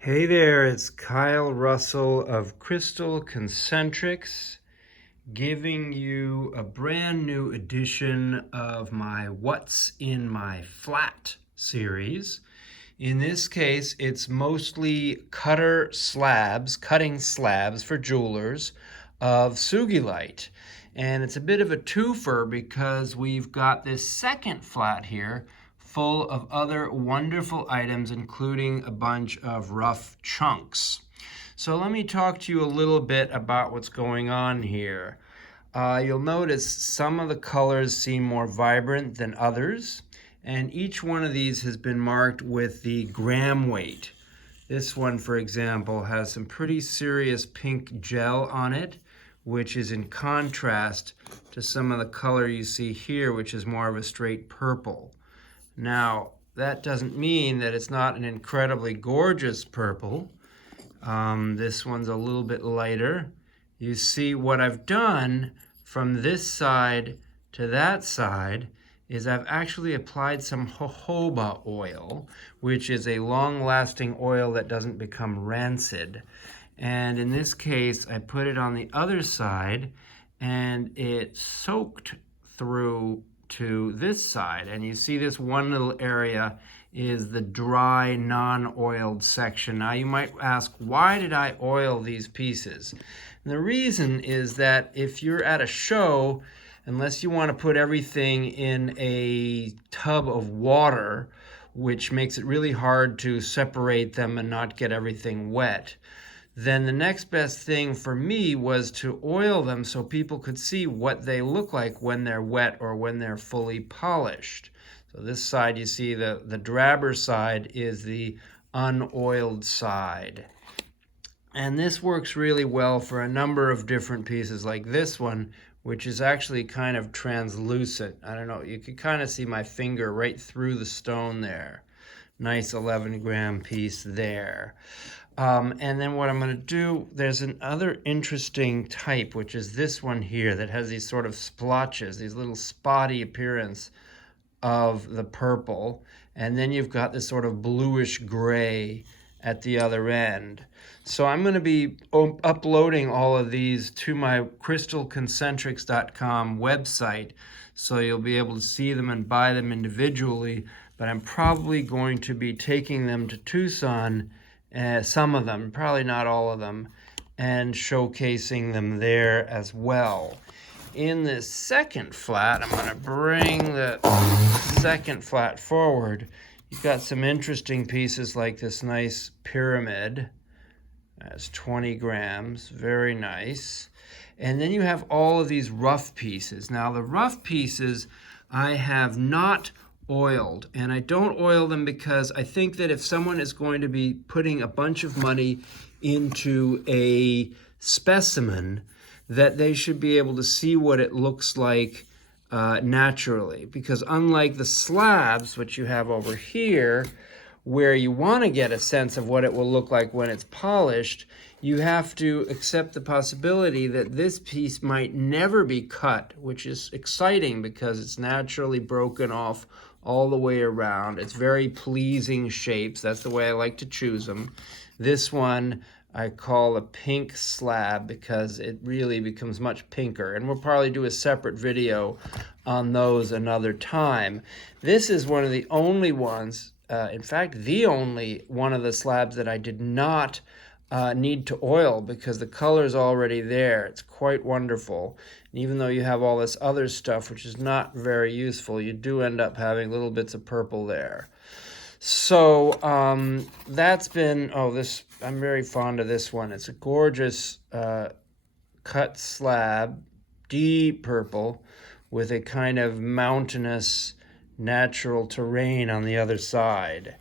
Hey there, it's Kyle Russell of Crystal Concentrics giving you a brand new edition of my What's in My Flat series. In this case, it's mostly cutting slabs for jewelers of Sugilite. And it's a bit of a twofer because we've got this second flat here full of other wonderful items, including a bunch of rough chunks. So let me talk to you a little bit about what's going on here. You'll notice some of the colors seem more vibrant than others, and each one of these has been marked with the gram weight. This one, for example, has some pretty serious pink gel on it, which is in contrast to some of the color you see here, which is more of a straight purple. Now, that doesn't mean that it's not an incredibly gorgeous purple. This one's a little bit lighter. You see what I've done from this side to that side is I've actually applied some jojoba oil, which is a long-lasting oil that doesn't become rancid. And in this case, I put it on the other side and it soaked through to this side. And you see this one little area is the dry, non-oiled section. Now you might ask, why did I oil these pieces? And the reason is that if you're at a show, unless you want to put everything in a tub of water, which makes it really hard to separate them and not get everything wet, then the next best thing for me was to oil them so people could see what they look like when they're wet or when they're fully polished. So this side, you see the drabber side is the unoiled side. And this works really well for a number of different pieces like this one, which is actually kind of translucent. I don't know, you can kind of see my finger right through the stone there. Nice 11-gram piece there. And then what I'm going to do, there's another interesting type, which is this one here that has these sort of splotches, these little spotty appearance of the purple. And then you've got this sort of bluish gray at the other end. So I'm going to be uploading all of these to my crystalconcentrics.com website, so you'll be able to see them and buy them individually. But I'm probably going to be taking them to Tucson, some of them, probably not all of them, and showcasing them there as well. In this second flat, I'm going to bring the second flat forward. You've got some interesting pieces like this nice pyramid. That's 20 grams, very nice. And then you have all of these rough pieces. Now the rough pieces I have not oiled, and I don't oil them because I think that if someone is going to be putting a bunch of money into a specimen, that they should be able to see what it looks like naturally. Because unlike the slabs, which you have over here, where you want to get a sense of what it will look like when it's polished, you have to accept the possibility that this piece might never be cut, which is exciting because it's naturally broken off all the way around. It's very pleasing shapes. That's the way I like to choose them. This one I call a pink slab because it really becomes much pinker. And we'll probably do a separate video on those another time. This is one of the only ones, in fact, the only one of the slabs that I did not need to oil because the color is already there. It's quite wonderful. And even though you have all this other stuff, which is not very useful, you do end up having little bits of purple there. So that's been, I'm very fond of this one. It's a gorgeous cut slab, deep purple, with a kind of mountainous natural terrain on the other side.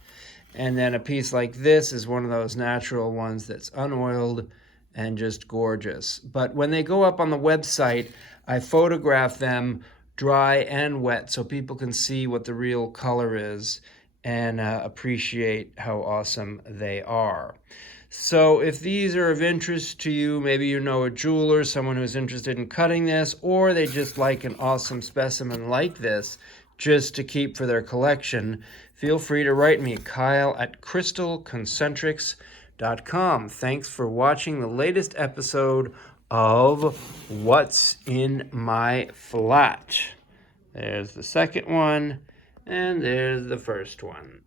And then a piece like this is one of those natural ones that's unoiled and just gorgeous. But when they go up on the website, I photograph them dry and wet so people can see what the real color is and appreciate how awesome they are. So if these are of interest to you, maybe you know a jeweler, someone who's interested in cutting this, or they just like an awesome specimen like this just to keep for their collection, feel free to write me, Kyle at crystalconcentrics.com. www.what'sinmyflat.com. Thanks for watching the latest episode of What's in My Flat. There's the second one, and there's the first one.